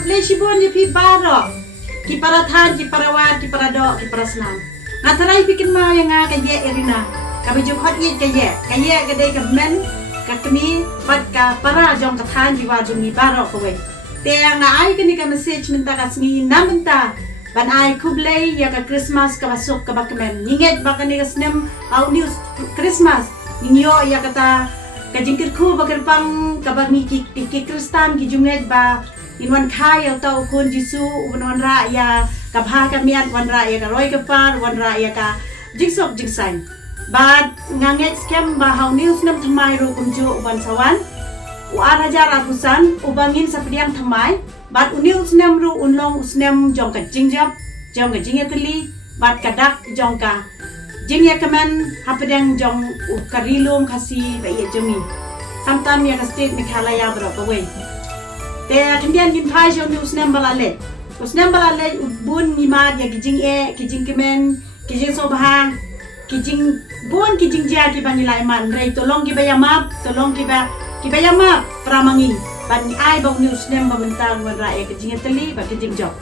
Khublei shibon je pi baro. Ki para than, ki para wan, ki para do, ki para Snem. Ngatarai pikin mau yang kaye erina. Kami jom hot yet kaye kadai ka men ka kami pat ka para jong ka than di wa jom ni baro ko we. Te ang ai kani ka message minta ka singi namenta. Ban ai Khublei ya ka Christmas ka masuk ka bakmen. Ninget ba kani ka Snem au news Christmas. Ninyo ya kata kajingkir ku bakal pang kabang ki Kristan ki junget ba inwan khai tau kun Jisu wan ra ya kabha kamian wan ra ya ka roi ka par wan ra ya ka jingsok jingsain ba nganget scam ba hau news nam Thymmai ro kumju uban sawan wa raja ratusan ubangin sa pediang Thymmai bat uniu Snem ru unlong Snem jong ka jingjap jong ka jingeteli bat kadak jong ka jingya kaman hapadang jong karilum kasi ba iya jumi samtam ya ka state Meghalaya bro ka we te kendian gin phai jong Snem balale Snem balale bun ni ma ya kijing kemen kijing sobha kijing bun kijing ja ki bani lai man rei tolong ki bayamap pramangi ban ai bong Snem ba mentang wan ra ya kijing teli ba kijing job